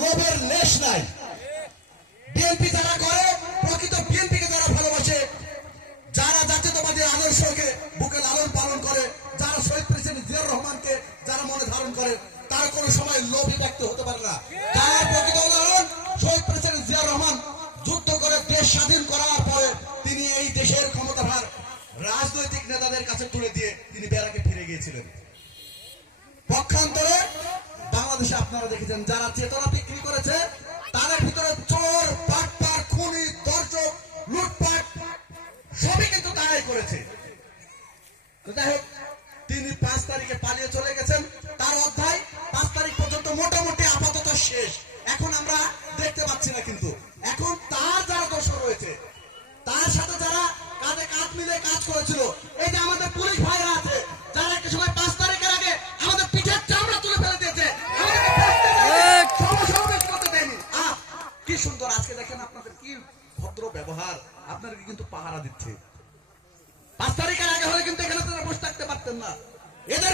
লোভের লেশ নাই। বিএনপি যারা করে, প্রকৃত বিএনপিকে যারা ভালোবাসে, যারা জাতীয়তাবাদী আদর্শকে বুকে লালন পালন করে, যারা শহীদ প্রেসিডেন্ট জিয়াউর রহমানকে যারা মনে ধারণ করে, তারা কোনো সময় লোভী ব্যক্তি হতে পারে না। তার প্রকৃত উদাহরণ শহীদ প্রেসিডেন্ট জিয়াউর রহমান। যুদ্ধ করে দেশ স্বাধীন করার পরে তিনি এই দেশের ক্ষমতাভার রাজনৈতিক নেতাদের কাছে তুলে দিয়ে তিনি ব্যারাকে ফিরে গিয়েছিলেন। পক্ষান্তরে বাংলাদেশে আপনারা দেখেছেন যারা চেতনা বিক্রি করেছে, তাদের ভিতরে চোর, বাটপার, খুনি, দর্শক, লুটপাট সবই কিন্তু তারাই করেছে। যাই হোক, তিনি 5 তারিখে পালিয়ে চলে গেছেন। তার অধ্যায় 5 তারিখ পর্যন্ত মোটামুটি আপাতত শেষ। এখন আমরা দেখতে পাচ্ছি না, কিন্তু এখন তার যারা দোষর রয়েছে, তার সাথে যারা কাঁধে কাঁধ মিলে কাজ করেছিল, এই যে আমাদের পুলিশ ভাইরা আছে, যারা একটা সময় 5 তারিখের আগে আমাদের পিঠের চামড়া তুলে ফেলে দিয়েছে, করতে দেয়নি। কি সুন্দর আজকে দেখেন আপনাদের কি ভদ্র ব্যবহার, আপনাদেরকে কিন্তু পাহারা দিচ্ছে। 5 তারিখের আগে হলে কিন্তু এখানে তারা বসে থাকতে পারতেন না। এদের